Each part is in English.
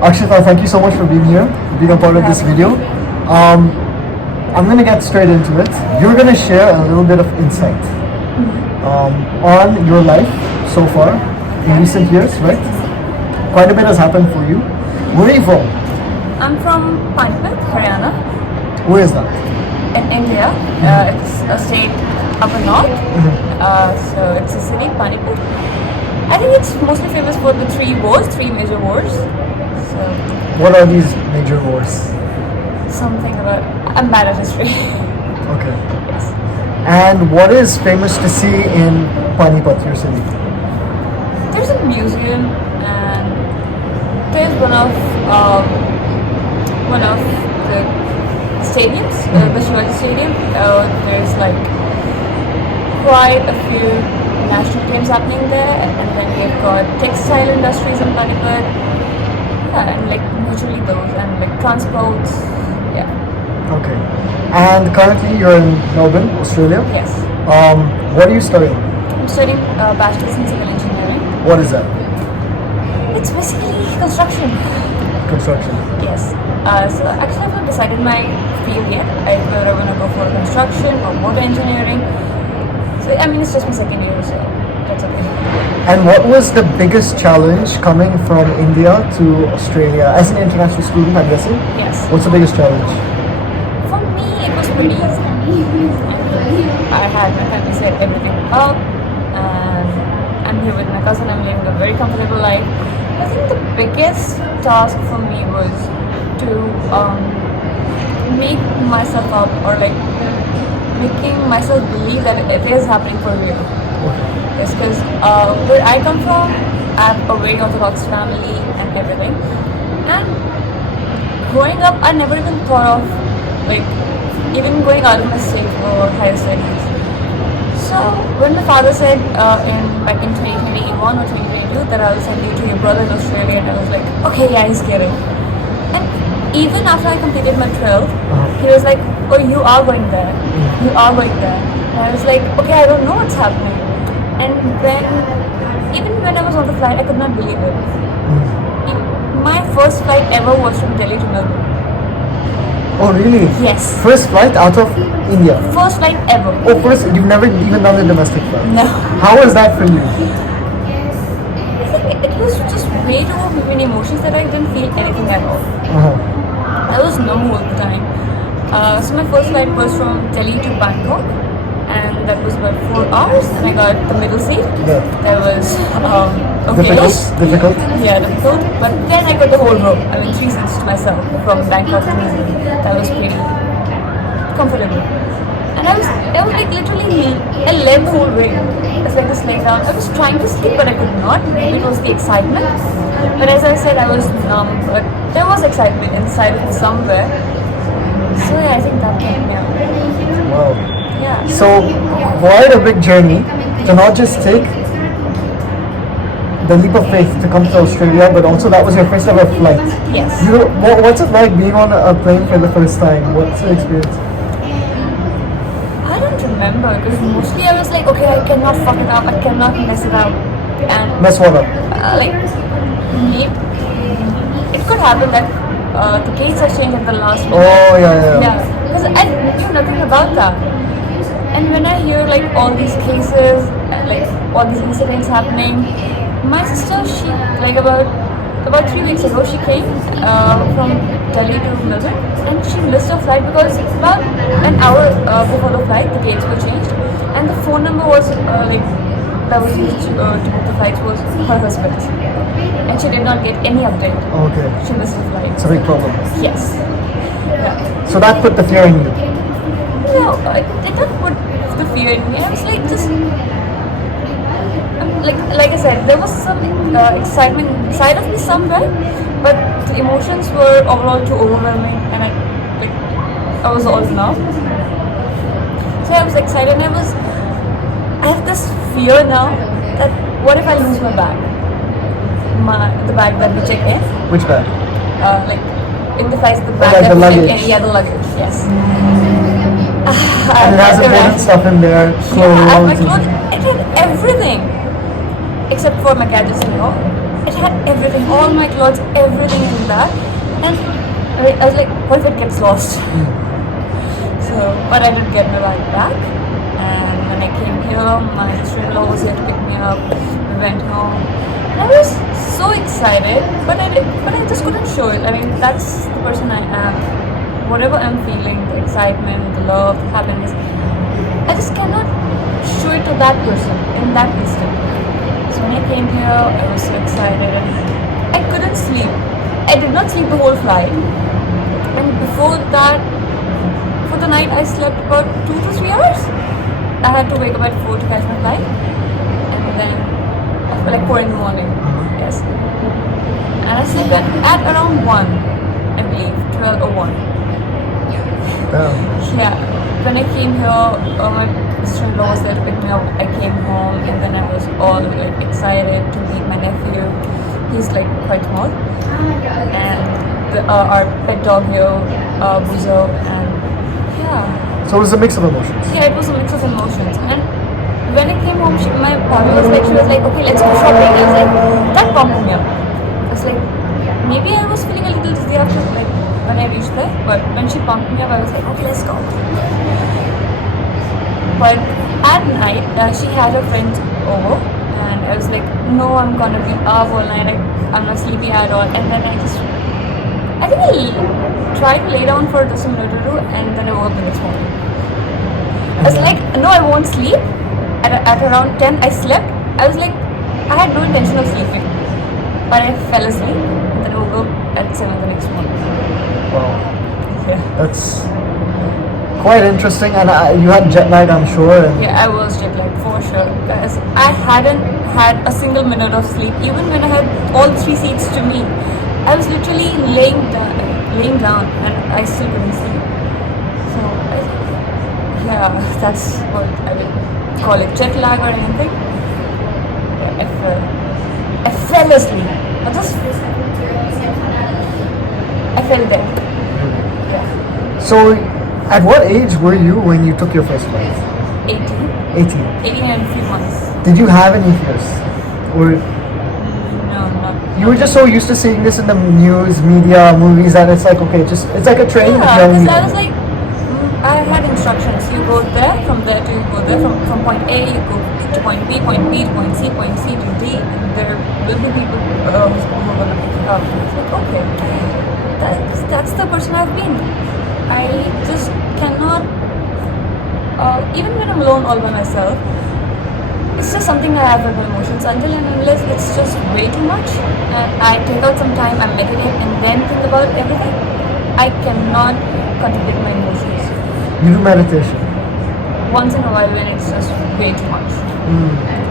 Akshita, thank you so much for being here, being a part of this video. I'm gonna get straight into it. You're gonna share a little bit of insight on your life so far in recent years, right? Quite a bit has happened for you. Where are you from? I'm from Panipat, Haryana, Where is that? in India. It's a state up in north. So it's a city, Panipat. I think it's mostly famous for the three major wars. So What are these major wars? something about I'm bad at history. Okay. Yes. And what is famous to see in Panipat, your city? There's a museum and there's one of the stadiums, the Shivaji Stadium. There's like quite a few national games happening there, and then we've got textile industries in Panipat. Yeah, and like usually those, and like transports. Yeah. Okay. And currently you're in Melbourne, Australia. Yes. What are you studying? I'm studying bachelor's in civil engineering. What is that? It's basically construction. Construction. Yes. So actually, I've not decided my field yet. Whether I want to go for construction or motor engineering. So I mean, it's just my second year, so that's okay. And what was the biggest challenge coming from India to Australia as an international student, I'm guessing? Yes. What's the biggest challenge? For me, it was pretty easy. I had my family set everything up, and I'm here with my cousin. I'm living a very comfortable life. I think the biggest task for me was to make myself up, or like making myself believe that it is happening for real. Yes, because where I come from, I have a very orthodox family and everything. And growing up, I never even thought of like even going out of my state for higher studies. So when my father said back in 2021 or 2022 that I will send you to your brother in Australia, and I was like, okay, yeah, he's getting. And even after I completed my 12th, he was like, oh, you are going there. You are going there. And I was like, okay, I don't know what's happening. And even when I was on the flight, I could not believe it. My first flight ever was from Delhi to Melbourne. Oh, really? Yes. First flight out of India? First flight ever. Oh, first, you've never even done a domestic flight? No. How was that for you? I think it was just way too many emotions that I didn't feel anything at all. I was numb all the time. So my first flight was from Delhi to Bangkok, and that was about 4 hours, and I got the middle seat. Yeah. That was okay. Difficult? Yeah, difficult. But then I got the whole row. I mean, 3 seats to myself from Bangkok to New Zealand. That was pretty comfortable. And I was like literally, I led the whole way. I was like just laying down. I was trying to sleep, but I could not. Maybe it was the excitement. But as I said, I was numb. But there was excitement inside of me somewhere. So yeah, I think that came out. Wow. Yeah. So, quite a big journey to not just take the leap of faith to come to Australia, but also that was your first ever flight. Yes. What's it like being on a plane for the first time? What's the experience? I don't remember because mostly I was like, okay, I cannot fuck it up. I cannot mess it up. And Mess what up? like, it could happen that the gates are changed at the last minute. Oh, yeah. Yeah, because I knew nothing about that. And when I hear like all these cases, like all these incidents happening, my sister, she like about 3 weeks ago, she came from Delhi to Melbourne, and she missed her flight because about an hour before the flight, the gates were changed, and the phone number was that was used to book the flights was her husband's, and she did not get any update. Okay. She missed the flight. It's a big problem. Yes. Yeah. So that put the fear in you. No, it didn't put the fear in me. I was like just like I said, there was some excitement inside of me somewhere, but the emotions were overall too overwhelming, and I was all numb. So I was excited, and I have this fear now that what if I lose my bag, the bag that we check in, Which bag? like in the flights, the bag like that the we check luggage. in, yeah, the luggage, yes. And it has important stuff in there, clothes. Yeah, my clothes, it had everything except for my gadgets, it had everything, all my clothes, everything in that. And I was like, what if it gets lost? So, but I did get my bag back. And when I came here, my sister-in-law was here to pick me up. We went home. And I was so excited, but I just couldn't show it. I mean, that's the person I am. Whatever I'm feeling, the excitement, the love, the happiness, I just cannot show it to that person in that instant. So when I came here, I was so excited and I couldn't sleep. I did not sleep the whole flight. And before that, for the night, I slept about 2 to 3 hours. I had to wake up at 4 to catch my flight. And then, like 4 in the morning. Yes. And I slept at around 1, I believe, 12 or 1. Yeah, when I came here, my sister-in-law was there to pick me up. I came home and then I was all like excited to meet my nephew. He's like quite small. And our pet dog here, Buzo, and yeah. So it was a mix of emotions. Yeah, it was a mix of emotions. And when I came home, my partner was like, okay, let's go shopping. I was like, that pumped me up. I was like, maybe I was feeling a little dizzy after like when I reached there, but when she pumped me up, I was like, okay, let's go. But at night, she had her friends over, and I was like, no, I'm gonna be up all night. I'm not sleepy at all. And then I think I tried to lay down for just a minute or two, and then I woke up the next morning. I was like, no, I won't sleep. At around 10, I slept. I was like, I had no intention of sleeping, but I fell asleep, and then I woke up at 7 the next morning. Wow. Yeah. That's quite interesting. And you had jet lag, I'm sure. And Yeah, I was jet lagged for sure because I hadn't had a single minute of sleep. Even when I had all 3 seats to me, I was literally laying down, and I still couldn't sleep. So, yeah, that's what I would call it, jet lag or anything. Yeah, I fell asleep. I fell dead. Yeah. so, at what age were you when you took your first flight? 18. 18. 18 and a few months. Did you have any fears? Or No, not. you were just so used to seeing this in the news, media, movies that it's like, okay, it's like a train. Yeah, but because you're I was like, I had instructions. You go there, from there to you go there, from point A, you go to point B to point C to D, and there will be people who are going to pick you up. I was like, okay, that's the person I've been. I just cannot, even when I'm alone all by myself, it's just something I have with my emotions. Until and unless it's just way too much, and I take out some time, I meditate, and then think about everything, I cannot contemplate my emotions. You do meditation. Once in a while when it's just way too much.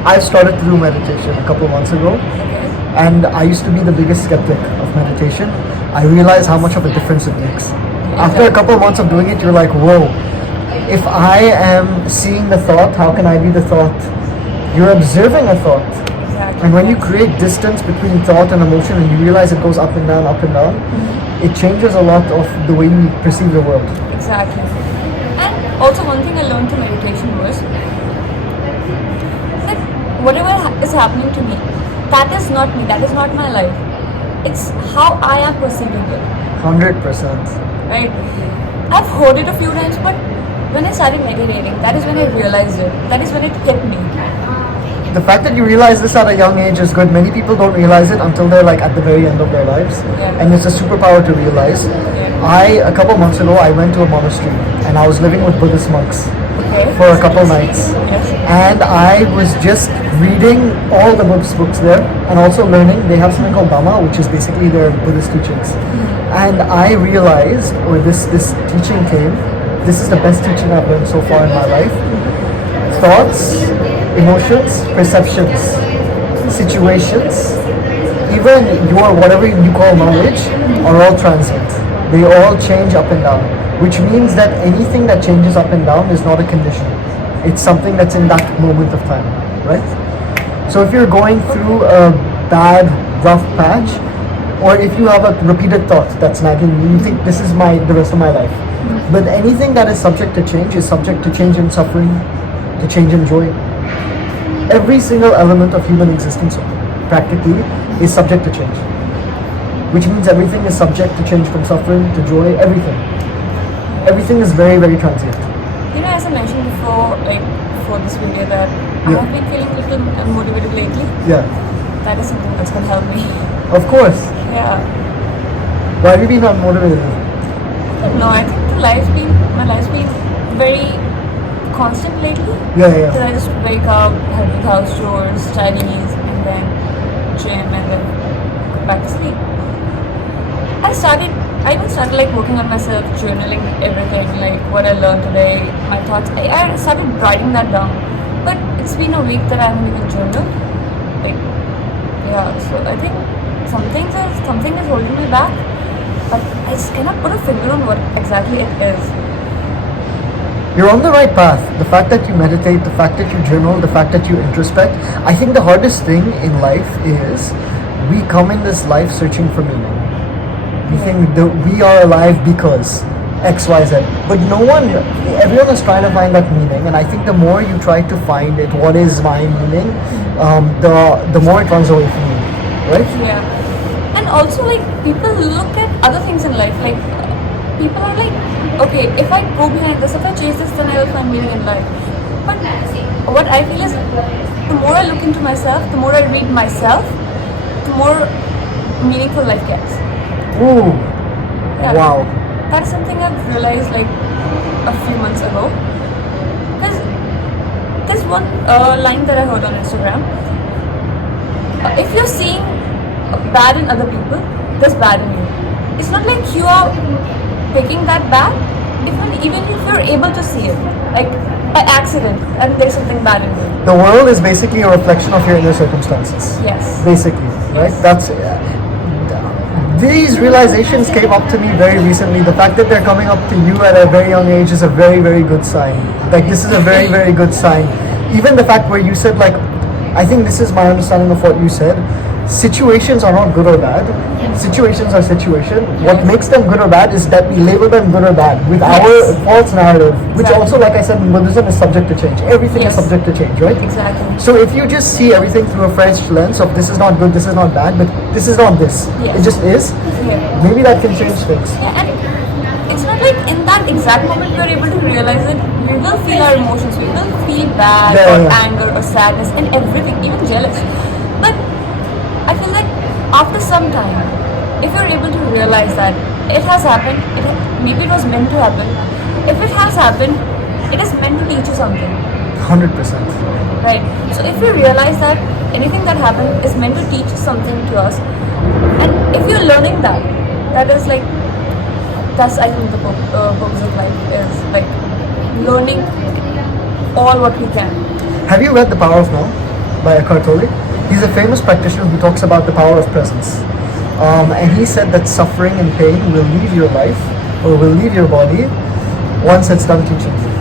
I started to do meditation a couple of months ago, Okay? and I used to be the biggest skeptic of meditation. I realized how much of a difference it makes. After a couple of months of doing it, you're like, whoa, if I am seeing the thought, how can I be the thought? You're observing a thought. Exactly. And when you create distance between thought and emotion and you realize it goes up and down, it changes a lot of the way you perceive the world. Exactly. And also one thing I learned through meditation was that whatever is happening to me, that is not me, that is not my life. It's how I am perceiving it. 100%. Right? I've heard it a few times, but when I started meditating, that is when I realized it. That is when it hit me. The fact that you realize this at a young age is good. Many people don't realize it until they're like at the very end of their lives. Yeah. And it's a superpower to realize. A couple months ago, I went to a monastery and I was living with Buddhist monks Okay? for a couple nights. Yes. And I was just reading all the books there and also learning. They have something called Dhamma, which is basically their Buddhist teachings. And I realized, or this teaching came, this is the best teaching I've learned so far in my life. Thoughts, emotions, perceptions, situations, even your whatever you call knowledge are all transient. They all change up and down, which means that anything that changes up and down is not a condition. It's something that's in that moment of time, right? So if you're going through a bad, rough patch, or if you have a repeated thought that's nagging you, you think this is the rest of my life. But anything that is subject to change is subject to change in suffering, to change in joy. Every single element of human existence practically is subject to change. Which means everything is subject to change, from suffering to joy, everything. Everything is very, very transient. As I mentioned before, like for this video, that I Yeah. have been feeling a little unmotivated lately. Yeah. That is something that's gonna help me. Of course. Yeah. Why have you been unmotivated? No, I think my life's been very constant lately. Yeah, Because yeah. I just wake up, help with house chores, studies, and then gym, and then go back to sleep. I even started like working on myself, journaling everything, like what I learned today, my thoughts. I started writing that down. But it's been a week that I haven't even journaled. Like, yeah, so I think something is holding me back. But I just cannot put a finger on what exactly it is. You're on the right path. The fact that you meditate, the fact that you journal, the fact that you introspect. I think the hardest thing in life is we come in this life searching for meaning. We think that we are alive because X, Y, Z. But everyone is trying to find that meaning. And I think the more you try to find it, what is my meaning, the more it runs away from you. Right? Yeah. And also, like, people look at other things in life. Like, people are like, okay, if I go behind this, if I chase this, then I will find meaning in life. But what I feel is, the more I look into myself, the more I read myself, the more meaningful life gets. Ooh. Yeah. Wow. That's something I've realized like a few months ago. Because there's one line that I heard on Instagram. If you're seeing bad in other people, there's bad in you. It's not like you are picking that bad. Even if you're able to see it, like by accident, and there's something bad in you. The world is basically a reflection of your inner circumstances. Yes. Basically, right? That's these realizations came up to me very recently. The fact that they're coming up to you at a very young age is a very, very good sign. Like, this is a very, very good sign. Even the fact where you said, like, I think this is my understanding of what you said. Situations are not good or bad. Situations are situation. What makes them good or bad is that we label them good or bad with our false narrative, which Exactly. also, like I said, in Buddhism is subject to change. Everything is Yes. subject to change, right? Exactly. So if you just see everything through a fresh lens of this is not good, this is not bad, but this is not this, Yes. it just is, Yeah. maybe that can change things. Yeah, and it's not like in that exact moment we're able to realize it. We will feel our emotions. We will feel bad Yeah, or yeah. anger or sadness and everything, even jealous. But I feel like after some time, if you're able to realize that it has happened, maybe it was meant to happen. If it has happened, it is meant to teach you something, 100%. right? So if you realize that anything that happened is meant to teach something to us, and if you're learning that, that is like, that's I think the purpose of life is like learning all what we can. Have you read The Power of Now by Eckhart Tolle? He's a famous practitioner who talks about the power of presence. And he said that suffering and pain will leave your life or will leave your body once it's done teaching you.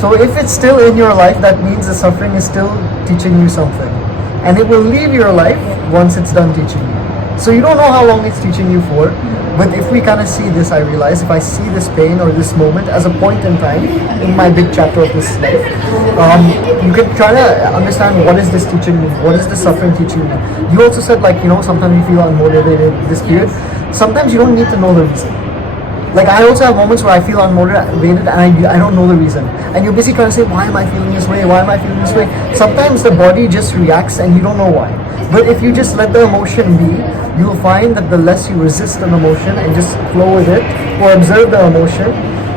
So if it's still in your life, that means the suffering is still teaching you something. And it will leave your life once it's done teaching you. So you don't know how long it's teaching you for, but if we kind of see this, I realize if I see this pain or this moment as a point in time in my big chapter of this life, you can try to understand what is this teaching me, what is the suffering teaching me. You also said, like, sometimes you feel unmotivated this period. Sometimes you don't need to know the reason. Like, I also have moments where I feel unmotivated and I don't know the reason. And you're basically trying to say, why am I feeling this way? Why am I feeling this way? Sometimes the body just reacts and you don't know why. But if you just let the emotion be, you'll find that the less you resist an emotion and just flow with it or observe the emotion,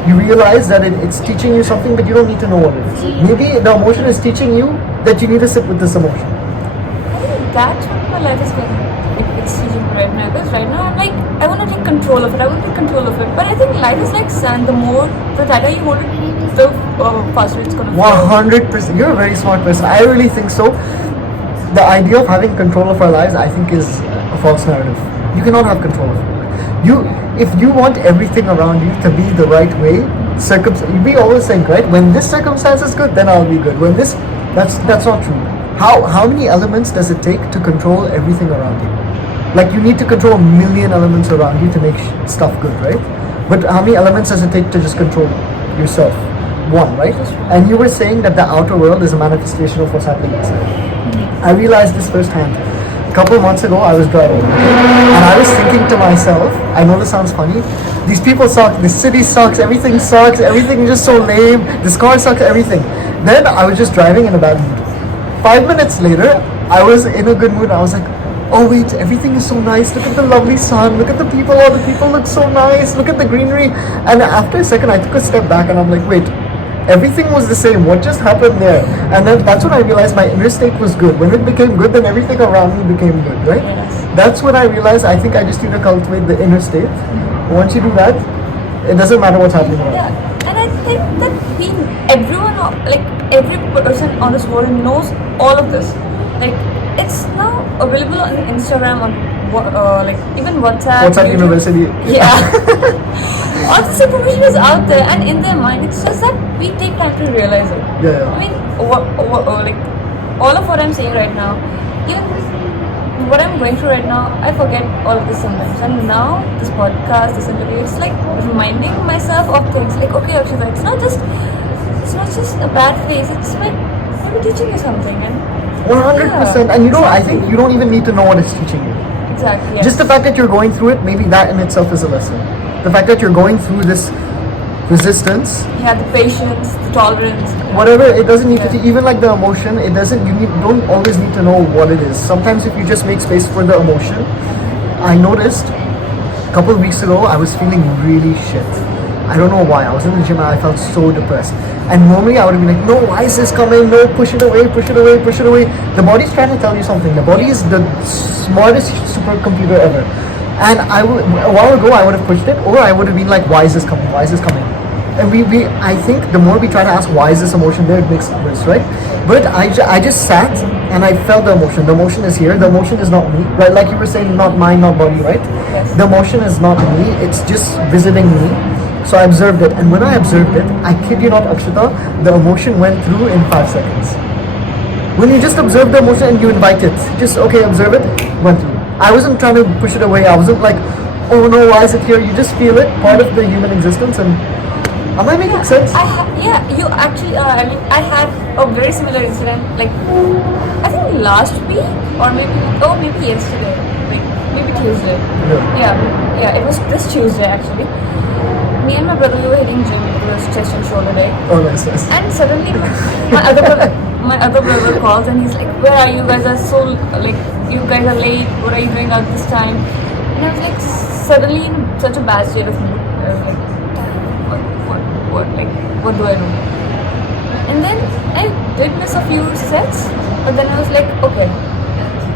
you realize that it's teaching you something, but you don't need to know what it is. Maybe the emotion is teaching you that you need to sit with this emotion. I think that's what my life is going. It's teaching right now. Because right now I'm like, I want to take control of it. I want to take control of it. But I think life is like sand. The tighter you hold it, the faster it's going to flow. 100%. You're a very smart person. I really think so. The idea of having control of our lives, I think, is a false narrative. You cannot have control of it. If you want everything around you to be the right way, we always think, right? When this circumstance is good, then I'll be good. When that's not true. How many elements does it take to control everything around you? Like, you need to control a million elements around you to make stuff good, right? But how many elements does it take to just control yourself? One, right? And you were saying that the outer world is a manifestation of what's happening inside. I realized this firsthand. couple months ago, I was driving, okay? And I was thinking to myself, I know this sounds funny, these people suck, this city sucks, everything is just so lame, this car sucks, everything. Then I was just driving in a bad mood. 5 minutes later, I was in a good mood. I was like, oh wait, everything is so nice. Look at the lovely sun. Look at the people. All the people look so nice. Look at the greenery. And after a second, I took a step back and I'm like, wait, everything was the same. What just happened there? And then that's when I realized my inner state was good. When it became good, then everything around me became good, right? Yes. That's when I realized I think I just need to cultivate the inner state. Once you do that, it doesn't matter what's happening around. Yeah, and I think that everyone, like every person on this world knows all of this. Like it's now available on Instagram, on like even WhatsApp. WhatsApp YouTube. University. Yeah. All this information is out there and in their mind. It's just that we take time to realize it. Yeah. I mean, like all of what I'm saying right now, even what I'm going through right now, I forget all of this sometimes. And now this podcast, this interview, it's like reminding myself of things. Like, okay, Akshita, it's not just a bad phase. It's like maybe teaching you something. And 100%. And I think you don't even need to know what it's teaching you. exactly. Yes. Just the fact that you're going through it, maybe that in itself is a lesson. The fact that you're going through this resistance, yeah, the patience, the tolerance. whatever, it doesn't need Yeah. to, even like the emotion, it doesn't, don't always need to know what it is. Sometimes if you just make space for the emotion, I noticed a couple of weeks ago, I was feeling really shit. I don't know why. I was in the gym and I felt so depressed. And normally I would have been like, no, why is this coming? No, push it away, push it away, push it away. The body's trying to tell you something. The body is the smartest supercomputer ever. And a while ago I would have pushed it, or I would have been like, why is this coming? Why is this coming? And I think the more we try to ask why is this emotion there, it makes it worse, right? But I just sat and I felt the emotion. The emotion is here. The emotion is not me, right? Like you were saying, not mind, not body, right? Yes. The emotion is not me. It's just visiting me. So I observed it, and when I observed it, I kid you not, Akshita, the emotion went through in 5 seconds. When you just observe the emotion and you invite it, just okay, observe it, went through. I wasn't trying to push it away. I wasn't like, oh no, why is it here? You just feel it, part of the human existence. And am I making sense? You actually are. I mean, I had a very similar incident, like I think last week or maybe yesterday, like maybe Tuesday. Yeah, it was this Tuesday actually. Me and my brother, we were hitting gym. It was chest and shoulder day. Oh, nice. And suddenly, my other brother calls and he's like, "Where are you guys? Are so like you guys are late. What are you doing out this time?" And I was like, suddenly in such a bad state of mood. I was like, what do I do? And then I did miss a few sets, but then I was like, okay,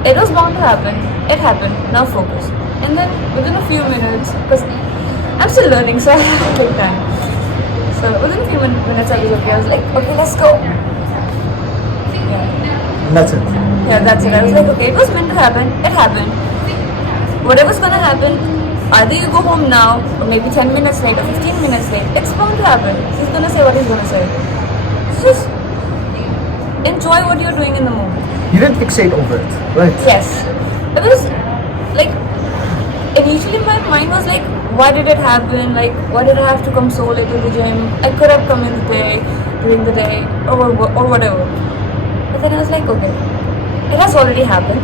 it was bound to happen. It happened. Now focus. And then within a few minutes, because I'm still learning, so I have to take time. So within a few minutes, I was okay. I was like, okay, let's go. Yeah. And that's it. Yeah, that's it. I was like, okay, it was meant to happen. It happened. Whatever's gonna happen, either you go home now, or maybe 10 minutes late, or 15 minutes late. It's bound to happen. He's gonna say what he's gonna say. Just enjoy what you're doing in the moment. You didn't fixate over it, right? Yes. It was like, initially my mind was like, why did it happen? Like, why did I have to come so late to the gym? I could have come in the day, during the day, or whatever. But then I was like, okay, it has already happened.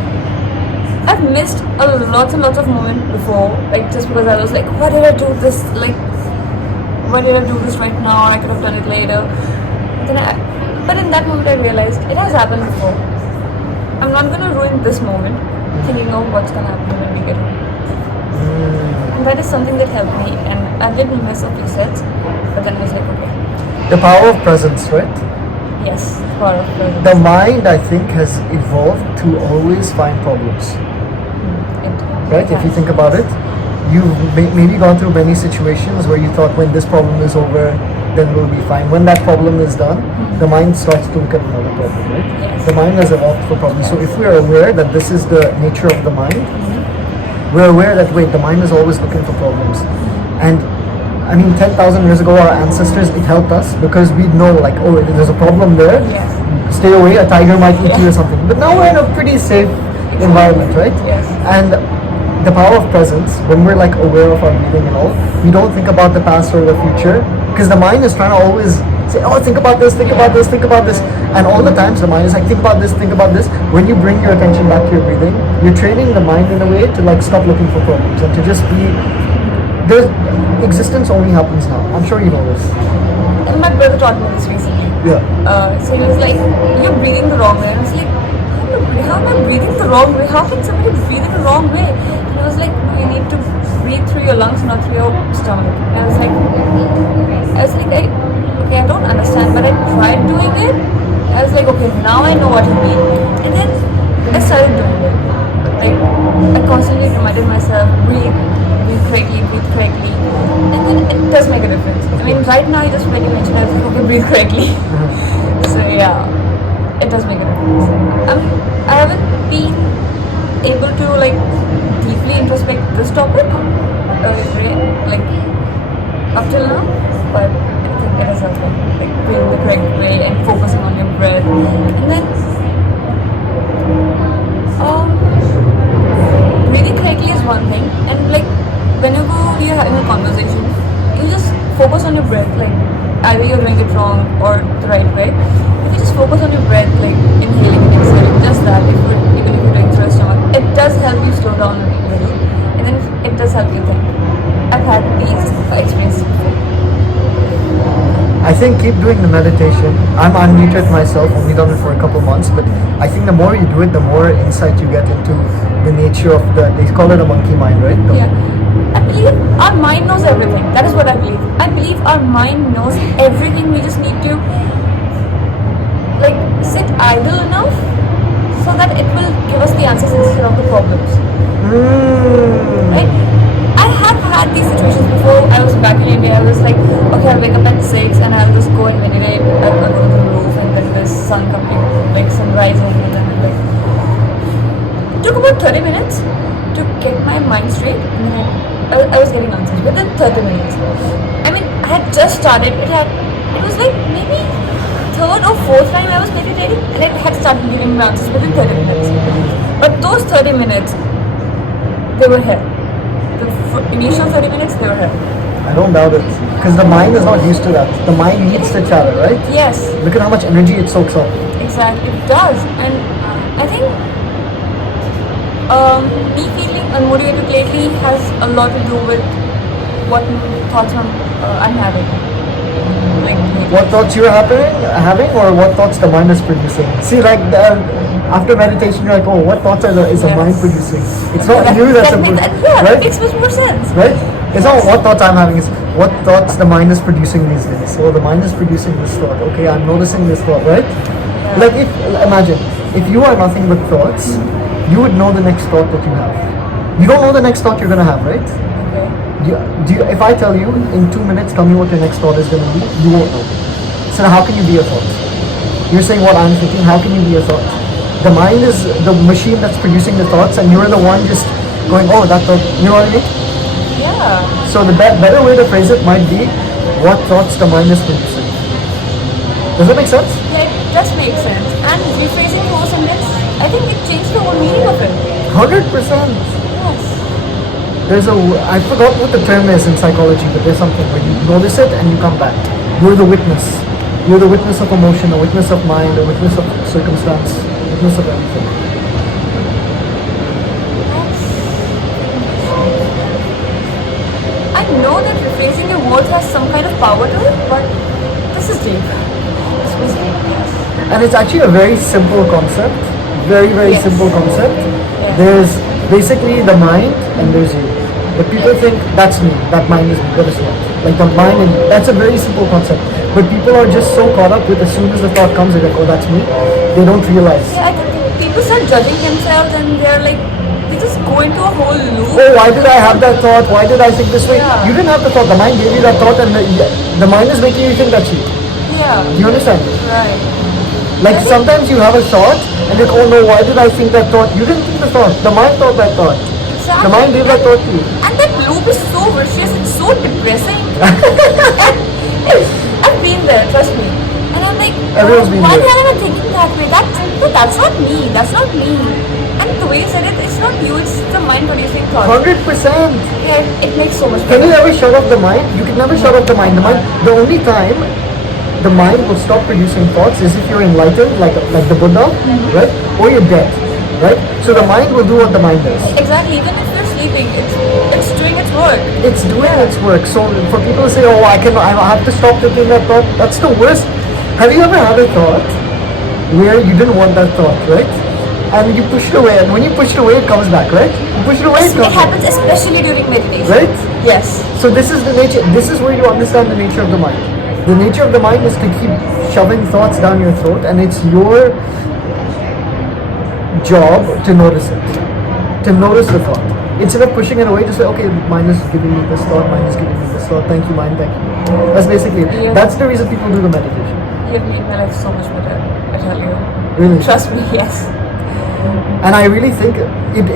I've missed lots and lots of moments before, like just because I was like, why did I do this? Like, why did I do this right now? I could have done it later. But in that moment I realized it has happened before. I'm not gonna ruin this moment thinking of what's gonna happen when we get home. And that is something that helped me, and I did miss a few sets, but then I was like, okay. The power of presence, right? Yes, power of presence. The mind, I think, has evolved to always find problems. Right? If you think about it, you've maybe gone through many situations where you thought when this problem is over, then we'll be fine. When that problem is done, the mind starts to look at another problem, right? Yes. The mind has evolved for problems. So if we are aware that this is the nature of the mind, we're aware that, wait, the mind is always looking for problems. And I mean, 10,000 years ago, our ancestors, it helped us because we know, like, oh, there's a problem there. Yes. Stay away, a tiger might eat you or something. But now we're in a pretty safe environment, right? Yes. And the power of presence, when we're like aware of our breathing and all, we don't think about the past or the future because the mind is trying to always say, oh, think about this, think about this, think about this. And all the times the mind is like, think about this, think about this. When you bring your attention back to your breathing, you're training the mind in a way to like stop looking for problems and to just be, the existence only happens now. I'm sure you know this. And my brother taught me this recently. Yeah. So he was like, you're breathing the wrong way. And I was like, how am I breathing the wrong way? How can somebody breathe in the wrong way? And I was like, no, you need to breathe through your lungs, not through your stomach. And I was like, okay, I don't understand, but I tried doing it. I was like, okay, now I know what you mean. And then I started doing it. Like, I constantly reminded myself, breathe correctly, breathe correctly. And then it does make a difference. I mean, right now, just when you mentioned, I was like, okay, breathe correctly. So yeah, it does make a difference. I haven't been able to like deeply introspect this topic, like up till now, but I think it has helped, like doing the correct way and focusing on your breath, and then breathing correctly is one thing, and like whenever you're having a conversation, you just focus on your breath, like either you're doing it wrong or the right way. If you just focus on your breath, like inhaling and exhaling, just that, even if you're doing through your stomach, it does help you slow down a little, and then it does help you think. I've had these experiences before. I think keep doing the meditation. I'm unmuted myself, only done it for a couple months, but I think the more you do it, the more insight you get into the nature of they call it a monkey mind, right? Yeah. I believe our mind knows everything. That is what I believe. I believe our mind knows everything. We just need to like sit idle enough so that it will give us the answers instead of the problems. Right? I have had these situations before. I was back in India. I was like, okay, I'll wake up at 6 and I'll just go and meditate. I'll go to the roof and then the sun coming, like sun rising, and then like it took about 30 minutes to get my mind straight, and then I was getting answers within 30 minutes. I mean, I had just started. It was like maybe third or fourth time I was meditating, and it had started giving me answers within 30 minutes. But those 30 minutes, they were hell. The initial 30 minutes, they were hell. I don't doubt it. Because the mind is not used to that. The mind needs to chatter, right? Yes. Look at how much energy it soaks up. Exactly, it does. And I think me feeling unmotivated lately has a lot to do with what thoughts I'm having. Like what thoughts you're having, or what thoughts the mind is producing. See, like after meditation, you're like, oh, what thoughts is the mind producing? It's not you that's that makes much more sense. Right? It's not what thoughts I'm having, it's what thoughts the mind is producing these days. So the mind is producing this thought. Okay, I'm noticing this thought, right? Yeah. Like imagine, if you are nothing but thoughts, you would know the next thought that you have. You don't know the next thought you're gonna have, right? Okay. If I tell you in 2 minutes, tell me what your next thought is gonna be, you won't know. So how can you be a thought? You're saying what I'm thinking, how can you be a thought? The mind is the machine that's producing the thoughts, and you're the one just going, oh, that thought, you know what I mean? Yeah. So the better way to phrase it might be, what thoughts the mind is producing. Does that make sense? Yeah, it does make sense. And rephrasing those sentence, I think it changed the whole meaning of it. 100%. Yes. I forgot what the term is in psychology, but there's something where you notice it and you come back. You're the witness. You're the witness of emotion, a witness of mind, a witness of circumstance, a witness of everything. I know that rephrasing your words has some kind of power to it, but this is deep. This was deep, yes. And it's actually a very simple concept. Very, very Yes. simple concept. Yes. There's basically the mind and there's you. But people think that's me, that mind is me, but it's not. Like the mind and you. That's a very simple concept. But people are just so caught up with as soon as the thought comes, they're like, oh, that's me. They don't realize. Yeah, I think people start judging themselves and they're like, they just go into a whole loop. Oh, why did I have that thought? Why did I think this way? Yeah. You didn't have the thought. The mind gave you that thought, and the mind is making you think that's you. Yeah. You understand? Right. Like sometimes you have a thought, and you're like, oh no, why did I think that thought? You didn't think the thought. The mind thought that thought. Exactly. The mind gave that thought to you. And that loop is so vicious, it's so depressing. I've been there, trust me. And I'm like, Everyone's been why there. am I thinking that way? That's not me. That's not me. And the way you said it, it's not you. It's the mind producing thoughts. 100%. Yeah, it makes so much Can you sense. ever shut off the mind? You can never shut off the mind. The only time the mind will stop producing thoughts is if you're enlightened, like the Buddha, right? Or you're dead, right? So the mind will do what the mind does. Exactly. Even if you're sleeping, it's doing its work. It's doing its work. So for people to say, oh, I have to stop thinking that thought, that's the worst. Have you ever had a thought where you didn't want that thought, right? And you push it away, and when you push it away, it comes back, right? You push it away, it It comes back. happens especially during meditation. Right? Yes. So this is the nature. This is where you understand the nature of the mind. The nature of the mind is to keep shoving thoughts down your throat, and it's your job to notice it, to notice the thought. Instead of pushing it away, just say, okay, mind is giving me this thought, mind is giving me this thought. Thank you, mind. Thank you. That's basically it. Yeah. That's the reason people do the meditation. You've made my life so much better. I tell you. Really. Trust me. Yes. And I really think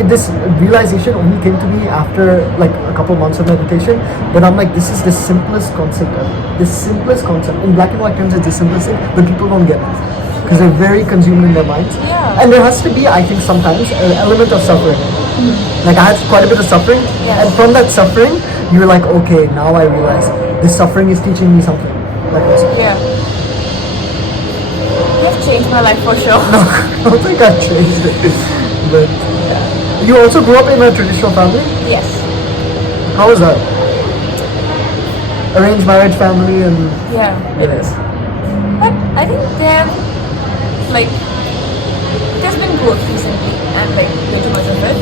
this realization only came to me after like a couple months of meditation. But I'm like, this is the simplest concept ever. The simplest concept. In black and white terms, it's the simplest thing, but people don't get it. Because they're very consumed in their minds. Yeah. And there has to be, I think, sometimes an element of suffering. Like I had quite a bit of suffering. Yes. And from that suffering, you're like, okay, now I realize this suffering is teaching me something. Like this. Yeah. You have changed my life for sure. No, I don't think I've changed it. But you also grew up in a traditional family? Yes. How was that? Arranged marriage family and... Yeah, it is. But I think there's been growth recently and like way too much of it.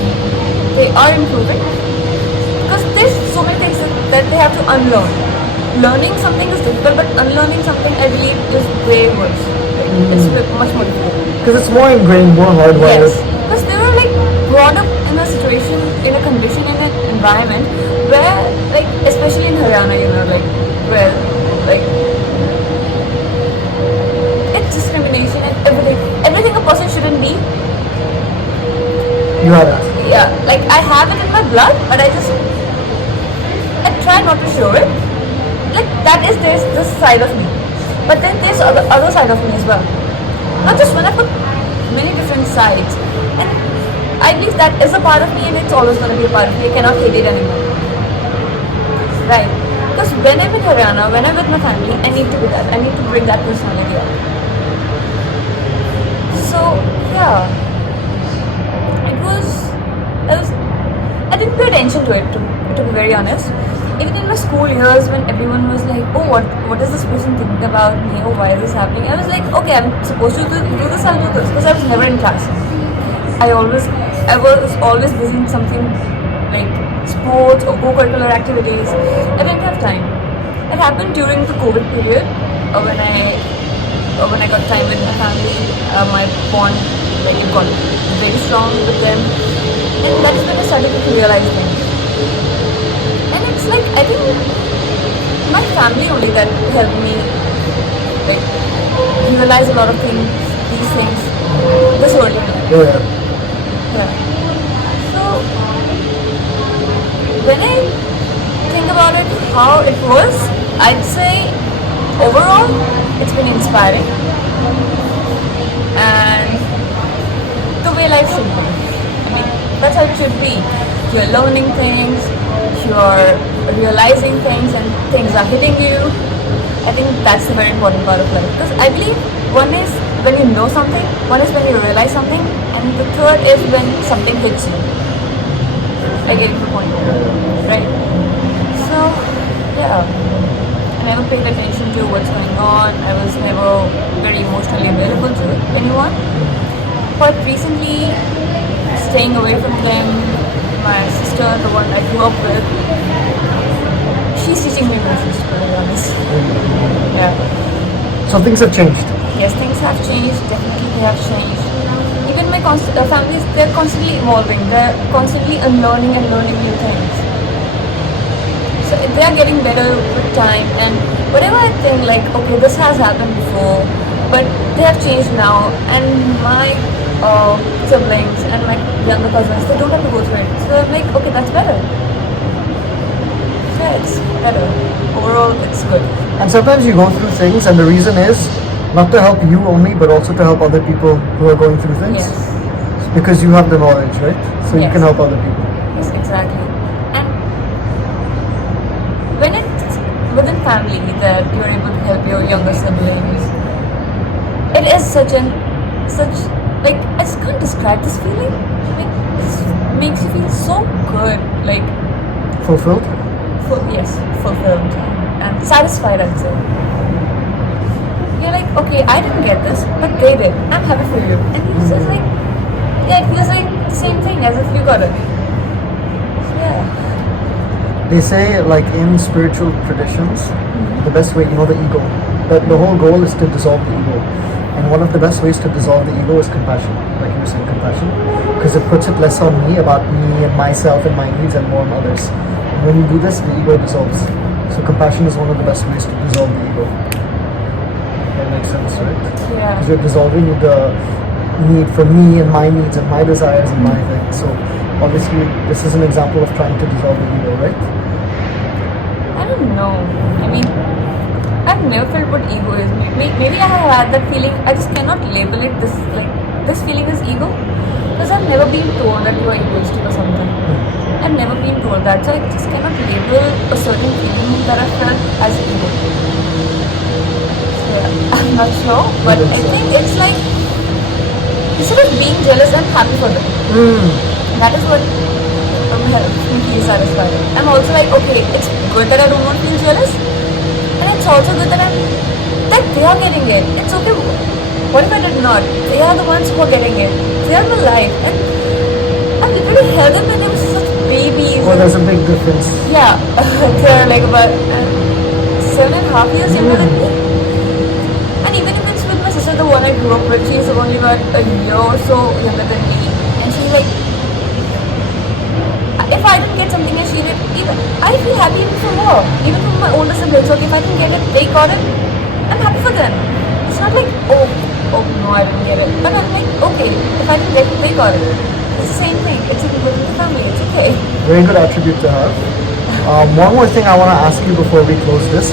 They are improving because there's so many things that they have to unlearn. Learning something is difficult, but unlearning something I believe is way worse. It's much more difficult. Because it's more ingrained, more hardwired. Yes, because they were like brought up in a situation, in a condition, in an environment where, like, especially in Haryana, where, like, it's discrimination and everything a person shouldn't be. You have it. Yeah, like I have it in my blood, but I try not to show it. Like there's this side of me, but then there's other side of me as well. Not just one, I've got many different sides, and I believe that is a part of me, and it's always going to be a part of me. I cannot hate it anymore, right? Because when I'm in Haryana, when I'm with my family, I need to be that. I need to bring that personality out. So yeah, I didn't pay attention to it, to be very honest. Even in my school years, when everyone was like, oh, what is this person thinking about me? Oh, why is this happening? I was like, okay, I'm supposed to do this, I'll do this. Because I was never in class. I was always busy in something like sports or co-curricular activities. I didn't have time. It happened during the COVID period when I got time with my family. My bond, like, it got very strong with them. And that is when I started to realize things. And it's like, I think my family only that helped me like realize a lot of things, these things, this early. Yeah. Yeah. So when I think about it, how it was, I'd say overall it's been inspiring and the way life should be. I mean, that's how it should be. You're learning things, you're realizing things, and things are hitting you. I think that's the very important part of life. Because I believe one is when you know something, one is when you realize something, and the third is when something hits you. I get the point, right? So, yeah. I never paid attention to what's going on. I was never very emotionally available to anyone. But recently, staying away from them, my sister, the one I grew up with, she's teaching me lessons, to be honest. Yeah. So things have changed. Yes, things have changed. Definitely they have changed. Even my families, they're constantly evolving. They're constantly unlearning and learning new things. So they are getting better with time. And whatever I think, like, okay, this has happened before, but they have changed now. And my siblings and my younger cousins, they don't have to go through it. So I'm like, okay, that's better. Yeah, it's better. Overall, it's good. And sometimes you go through things, and the reason is not to help you only, but also to help other people who are going through things. Yes. Because you have the knowledge, right? So you Yes. can help other people. Yes, exactly. And when it's within family that you're able to help your younger siblings. It is such like I just can't describe this feeling. Like this makes you feel so good, like Fulfilled? yes, fulfilled and satisfied. I'd say. You're like, okay, I didn't get this, but they did. I'm happy for you. And it's just like, yeah, it feels like the same thing as if you got it. So, yeah. They say, like in spiritual traditions, the best way, the ego, that the whole goal is to dissolve the ego. And one of the best ways to dissolve the ego is compassion, like you were saying, compassion. Because it puts it less on me, about me and myself and my needs, and more on others. And when you do this, the ego dissolves. So compassion is one of the best ways to dissolve the ego. That makes sense, right? Yeah. Because you're dissolving the need for me and my needs and my desires and my things. So obviously, this is an example of trying to dissolve the ego, right? I don't know. I mean, I've never felt what ego is. Maybe I have had that feeling. I just cannot label it this feeling is ego. Because I've never been told that you are egoistic or something. I've never been told that. So I just cannot label a certain feeling that I felt as ego. So yeah, I'm not sure. But I think it's like, instead of being jealous, I'm happy for them. That is what helps me feel satisfied. I'm also like, okay, it's good that I do not feel jealous. And it's also good that they are getting it. It's okay. What if I did not? They are the ones who are getting it. They are my life. And I literally held them when they were such babies. Well, there's a big difference. Yeah. They're like about 7.5 years younger than me. And even if it's with my sister, the one I grew up with, she's only about a year or so younger than me. And she's like, if I didn't get something and she did, even I feel happy even for her. Even for my older siblings. Okay, if I didn't get it, they got it, I'm happy for them. It's not like, oh no, I didn't get it. But I'm like, okay, if I didn't get it, they got it. It's the same thing. It's even within the family. It's okay. Very good attribute to have. One more thing I want to ask you before we close this.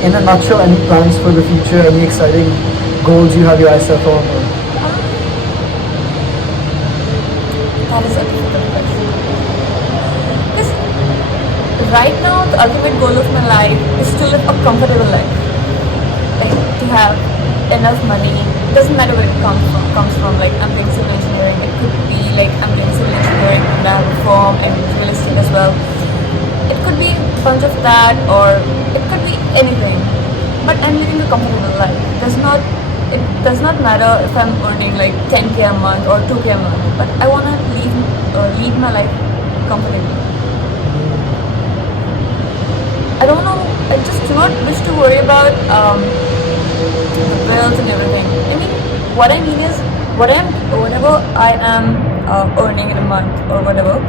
In a nutshell, any plans for the future? Any exciting goals you have your eyes set on? That is a difficult question. Because right now, the ultimate goal of my life is to live a comfortable life. Like, to have enough money. It doesn't matter where it comes from. Like, I'm doing civil engineering. It could be like I'm doing civil engineering and I have a firm and real estate as well. It could be a bunch of that, or it could be anything. But I'm living a comfortable life. It does not matter if I'm earning like 10k a month or 2k a month. But I want to lead my life comfortably. I don't know. I just do not wish to worry about the bills and everything. I mean, what I mean is, whatever I am earning in a month or whatever,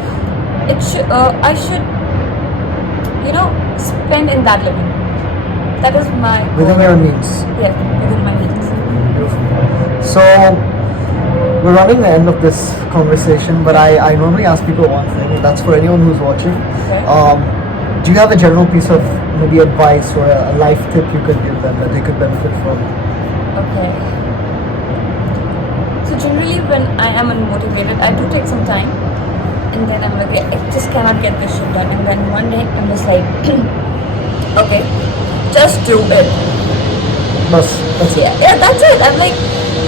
I should, spend in that living. That is my goal. Within your means. Yeah, within my means. Beautiful. So, we're running the end of this conversation, but I normally ask people one thing, and that's for anyone who's watching. Okay. Do you have a general piece of maybe advice or a life tip you could give them that they could benefit from? Okay. So generally when I am unmotivated, I do take some time and then I'm like, I just cannot get this shit done. And then one day I'm just like, okay, just do it. That's it. Yeah, that's it. I'm like,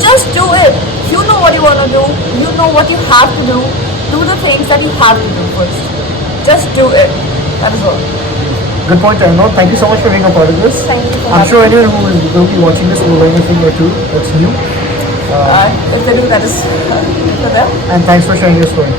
just do it. You know what you want to do. You know what you have to do. Do the things that you have to do first. Just do it. That is all. Good point, Arnaud. Thank you so much for being a part of this. Thank you for I'm sure having anyone who will be watching this will learn a thing or two that's new. If they do, that is good for them. And thanks for sharing your story.